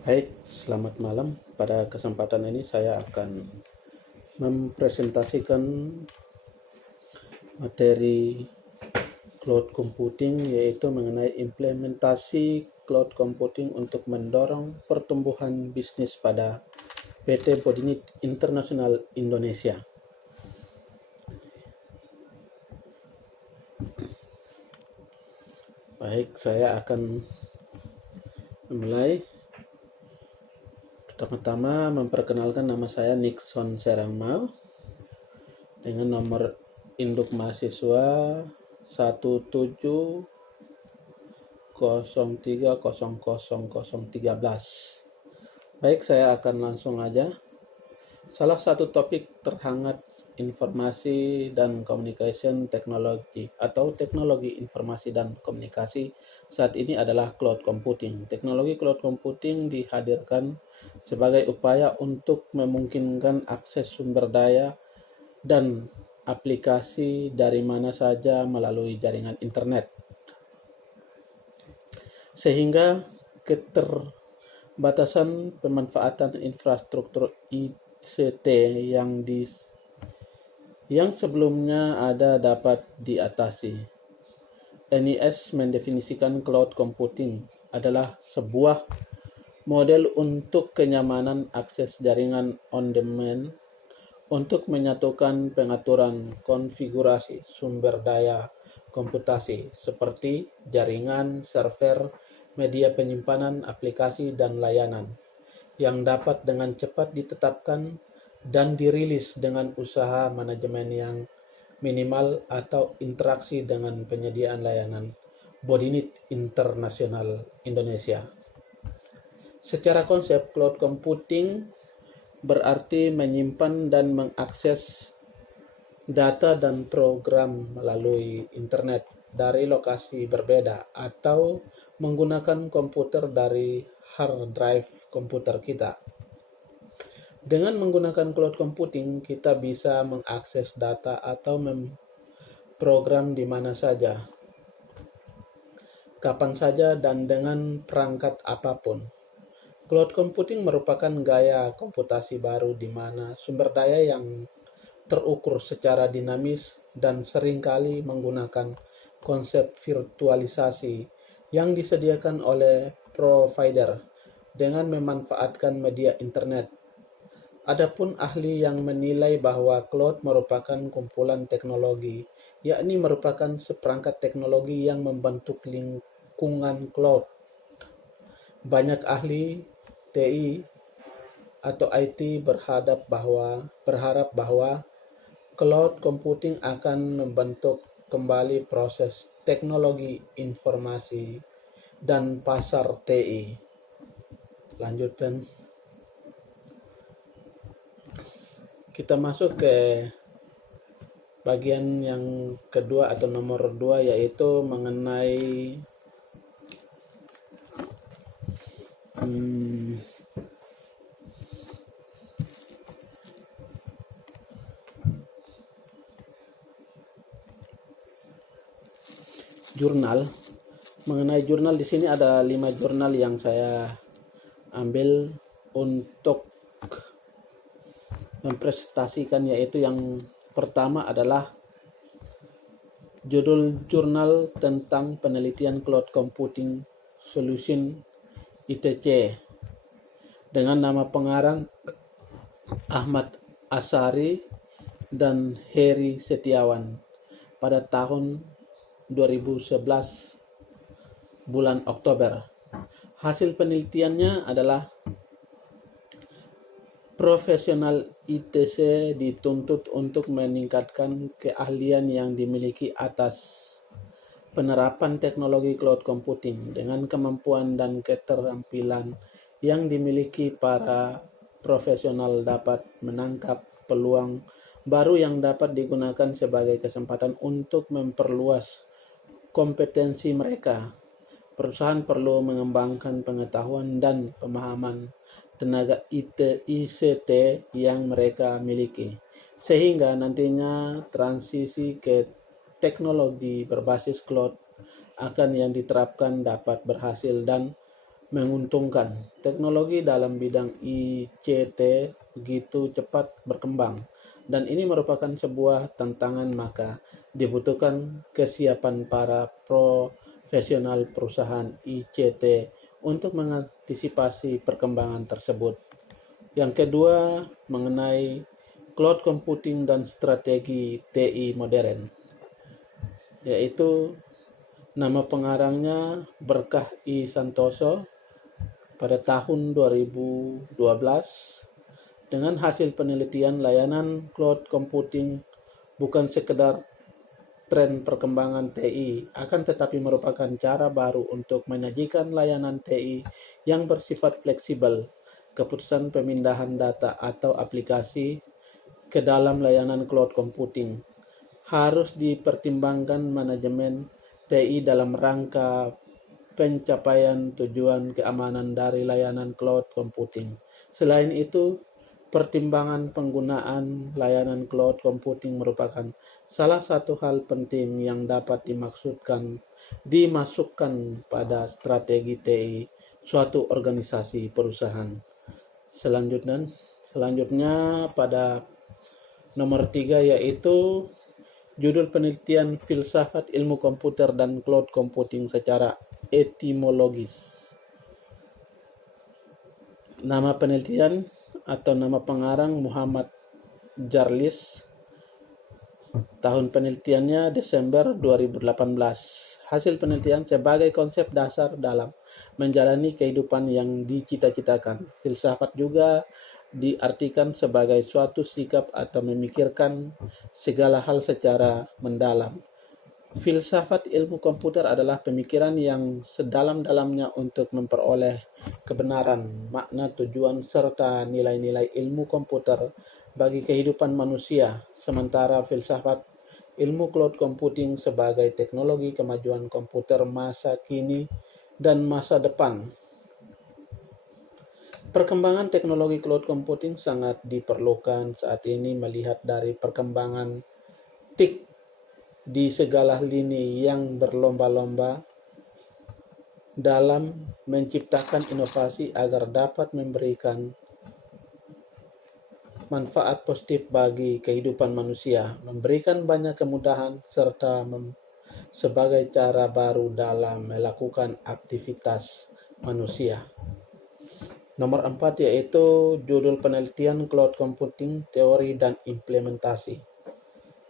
Baik, selamat malam. Pada kesempatan ini saya akan mempresentasikan materi cloud computing, yaitu mengenai implementasi cloud computing untuk mendorong pertumbuhan bisnis pada PT Bodinit Internasional Indonesia. Baik, saya akan memulai. Pertama-tama memperkenalkan, nama saya Nixon Serangmau dengan nomor induk mahasiswa 1703000013. Baik, saya akan langsung aja. Salah satu topik terhangat informasi dan communication technology atau teknologi informasi dan komunikasi saat ini adalah cloud computing. Teknologi cloud computing dihadirkan sebagai upaya untuk memungkinkan akses sumber daya dan aplikasi dari mana saja melalui jaringan internet, sehingga keterbatasan pemanfaatan infrastruktur ICT yang sebelumnya ada dapat diatasi. NIS mendefinisikan cloud computing adalah sebuah model untuk kenyamanan akses jaringan on demand untuk menyatukan pengaturan konfigurasi sumber daya komputasi seperti jaringan, server, media penyimpanan, aplikasi, dan layanan yang dapat dengan cepat ditetapkan dan dirilis dengan usaha manajemen yang minimal atau interaksi dengan penyediaan layanan Bodinit Internasional Indonesia. Secara konsep, cloud computing berarti menyimpan dan mengakses data dan program melalui internet dari lokasi berbeda atau menggunakan komputer dari hard drive komputer kita. Dengan menggunakan cloud computing, kita bisa mengakses data atau memprogram di mana saja, kapan saja, dan dengan perangkat apapun. Cloud computing merupakan gaya komputasi baru di mana sumber daya yang terukur secara dinamis dan seringkali menggunakan konsep virtualisasi yang disediakan oleh provider dengan memanfaatkan media internet. Adapun ahli yang menilai bahwa cloud merupakan kumpulan teknologi, yakni merupakan seperangkat teknologi yang membentuk lingkungan cloud. Banyak ahli TI atau IT berharap bahwa cloud computing akan membentuk kembali proses teknologi informasi dan pasar TI. Lanjutkan. Kita masuk ke bagian yang kedua atau nomor 2, yaitu mengenai jurnal. Mengenai jurnal, di sini ada 5 jurnal yang saya ambil untuk mempresentasikan, yaitu yang pertama adalah judul jurnal tentang penelitian cloud computing solution ITC dengan nama pengarang Ahmad Asari dan Heri Setiawan pada tahun 2011 bulan Oktober. Hasil penelitiannya adalah profesional ITC dituntut untuk meningkatkan keahlian yang dimiliki atas penerapan teknologi cloud computing dengan kemampuan dan keterampilan yang dimiliki para profesional dapat menangkap peluang baru yang dapat digunakan sebagai kesempatan untuk memperluas kompetensi mereka. Perusahaan perlu mengembangkan pengetahuan dan pemahaman tenaga ICT yang mereka miliki, sehingga nantinya transisi ke teknologi berbasis cloud akan yang diterapkan dapat berhasil dan menguntungkan. Teknologi dalam bidang ICT begitu cepat berkembang, dan ini merupakan sebuah tantangan, maka dibutuhkan kesiapan para profesional perusahaan ICT untuk mengantisipasi perkembangan tersebut. Yang kedua, mengenai cloud computing dan strategi TI modern, yaitu nama pengarangnya Berkah I. Santoso pada tahun 2012 dengan hasil penelitian layanan cloud computing bukan sekedar tren perkembangan TI, akan tetapi merupakan cara baru untuk menyajikan layanan TI yang bersifat fleksibel. Keputusan pemindahan data atau aplikasi ke dalam layanan cloud computing harus dipertimbangkan manajemen TI dalam rangka pencapaian tujuan keamanan dari layanan cloud computing. Selain itu, pertimbangan penggunaan layanan cloud computing merupakan salah satu hal penting yang dapat dimasukkan pada strategi TI suatu organisasi perusahaan. Selanjutnya pada nomor 3 yaitu judul penelitian filsafat ilmu komputer dan cloud computing secara etimologis. Nama penelitian atau nama pengarang Muhammad Jarlis. Tahun penelitiannya Desember 2018. Hasil penelitian sebagai konsep dasar dalam menjalani kehidupan yang dicita-citakan. Filsafat juga diartikan sebagai suatu sikap atau memikirkan segala hal secara mendalam. Filsafat ilmu komputer adalah pemikiran yang sedalam-dalamnya untuk memperoleh kebenaran, makna, tujuan, serta nilai-nilai ilmu komputer bagi kehidupan manusia. Sementara filsafat ilmu cloud computing sebagai teknologi kemajuan komputer masa kini dan masa depan. Perkembangan teknologi cloud computing sangat diperlukan saat ini melihat dari perkembangan TIC di segala lini yang berlomba-lomba dalam menciptakan inovasi agar dapat memberikan manfaat positif bagi kehidupan manusia, memberikan banyak kemudahan, serta sebagai cara baru dalam melakukan aktivitas manusia. Nomor 4 yaitu judul penelitian Cloud Computing, Teori dan Implementasi.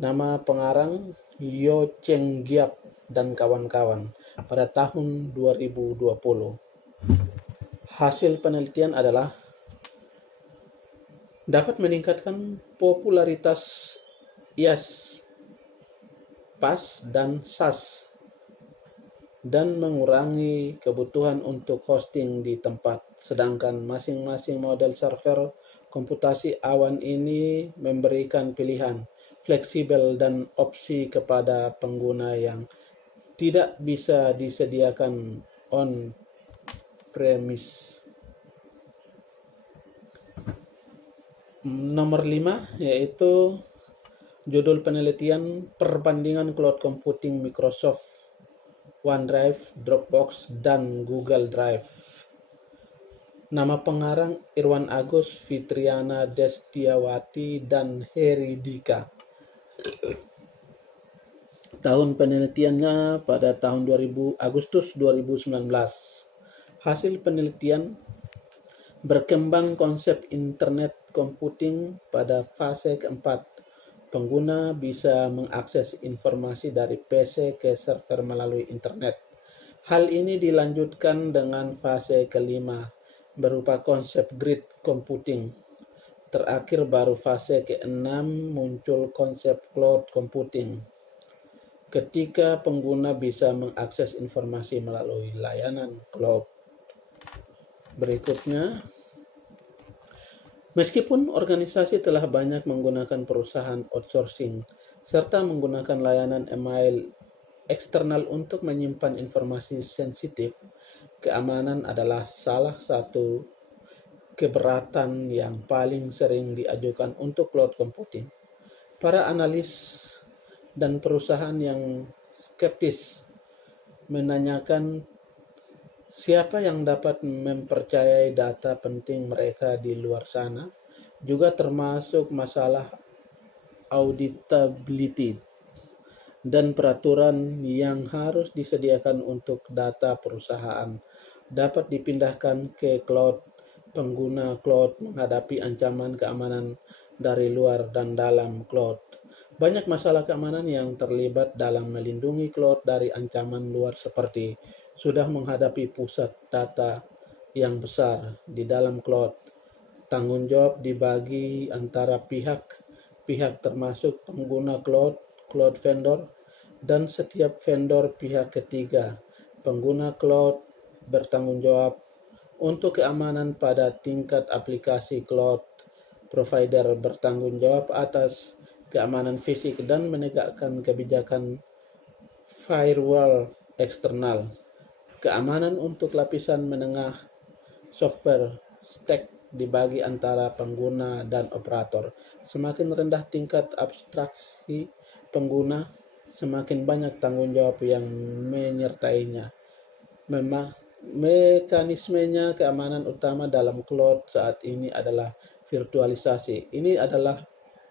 Nama pengarang Yo Cheng Giap dan kawan-kawan pada tahun 2020. Hasil penelitian adalah dapat meningkatkan popularitas IaaS, PaaS, dan SaaS dan mengurangi kebutuhan untuk hosting di tempat. Sedangkan masing-masing model server komputasi awan ini memberikan pilihan fleksibel dan opsi kepada pengguna yang tidak bisa disediakan on-premise. Nomor 5 yaitu judul penelitian perbandingan cloud computing Microsoft OneDrive, Dropbox, dan Google Drive. Nama pengarang Irwan Agus, Fitriana Destiawati, dan Heri Dika. Tahun penelitiannya pada tahun Agustus 2019. Hasil penelitian berkembang konsep internet computing pada fase keempat. Pengguna bisa mengakses informasi dari PC ke server melalui internet. Hal ini dilanjutkan dengan fase kelima berupa konsep grid computing. Terakhir baru fase ke-6 muncul konsep cloud computing, ketika pengguna bisa mengakses informasi melalui layanan cloud. Berikutnya, meskipun organisasi telah banyak menggunakan perusahaan outsourcing serta menggunakan layanan email eksternal untuk menyimpan informasi sensitif, keamanan adalah salah satu keberatan yang paling sering diajukan untuk cloud computing. Para analis dan perusahaan yang skeptis menanyakan Siapa yang dapat mempercayai data penting mereka di luar sana? Juga termasuk masalah auditability dan peraturan yang harus disediakan untuk data perusahaan dapat dipindahkan ke cloud. Pengguna cloud menghadapi ancaman keamanan dari luar dan dalam cloud. Banyak masalah keamanan yang terlibat dalam melindungi cloud dari ancaman luar seperti sudah menghadapi pusat data yang besar di dalam cloud. Tanggung jawab dibagi antara pihak termasuk pengguna cloud, cloud vendor, dan setiap vendor pihak ketiga. Pengguna cloud bertanggung jawab untuk keamanan pada tingkat aplikasi cloud. Provider bertanggung jawab atas keamanan fisik dan menegakkan kebijakan firewall eksternal. Keamanan untuk lapisan menengah software stack dibagi antara pengguna dan operator. Semakin rendah tingkat abstraksi pengguna, semakin banyak tanggung jawab yang menyertainya. Mekanismenya keamanan utama dalam cloud saat ini adalah virtualisasi. Ini adalah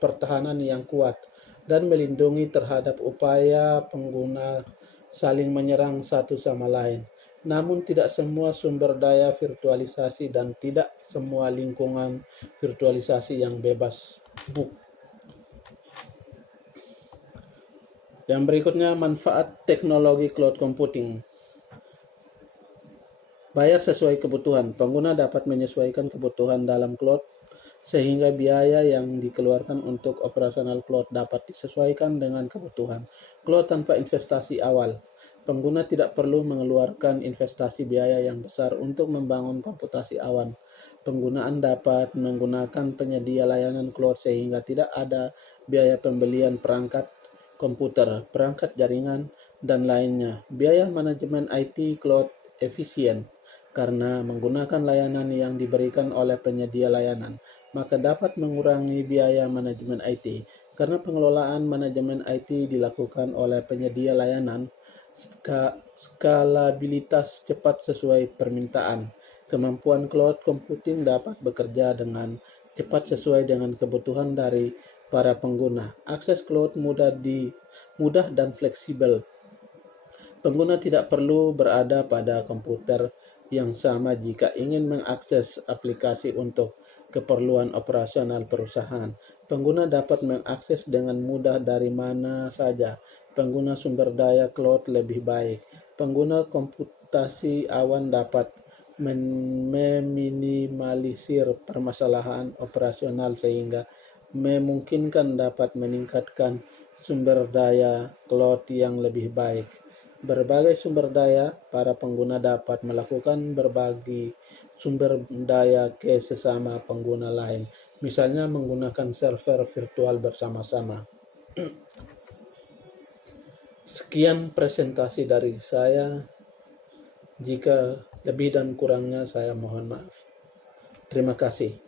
pertahanan yang kuat dan melindungi terhadap upaya pengguna saling menyerang satu sama lain. Namun tidak semua sumber daya virtualisasi dan tidak semua lingkungan virtualisasi yang bebas bug. Yang berikutnya, manfaat teknologi cloud computing. Bayar sesuai kebutuhan. Pengguna dapat menyesuaikan kebutuhan dalam cloud sehingga biaya yang dikeluarkan untuk operasional cloud dapat disesuaikan dengan kebutuhan cloud tanpa investasi awal. Pengguna tidak perlu mengeluarkan investasi biaya yang besar untuk membangun komputasi awan. Penggunaan dapat menggunakan penyedia layanan cloud sehingga tidak ada biaya pembelian perangkat komputer, perangkat jaringan, dan lainnya. Biaya manajemen IT cloud efisien karena menggunakan layanan yang diberikan oleh penyedia layanan, maka dapat mengurangi biaya manajemen IT karena pengelolaan manajemen IT dilakukan oleh penyedia layanan. Skalabilitas cepat sesuai permintaan. Kemampuan cloud computing dapat bekerja dengan cepat sesuai dengan kebutuhan dari para pengguna. Akses cloud mudah dan fleksibel. Pengguna tidak perlu berada pada komputer yang sama jika ingin mengakses aplikasi untuk keperluan operasional perusahaan. Pengguna dapat mengakses dengan mudah dari mana saja. Pengguna sumber daya cloud lebih baik. Pengguna komputasi awan dapat meminimalisir permasalahan operasional sehingga memungkinkan dapat meningkatkan sumber daya cloud yang lebih baik. Berbagai sumber daya, para pengguna dapat melakukan berbagi sumber daya ke sesama pengguna lain, misalnya menggunakan server virtual bersama-sama. Sekian presentasi dari saya. Jika lebih dan kurangnya saya mohon maaf. Terima kasih.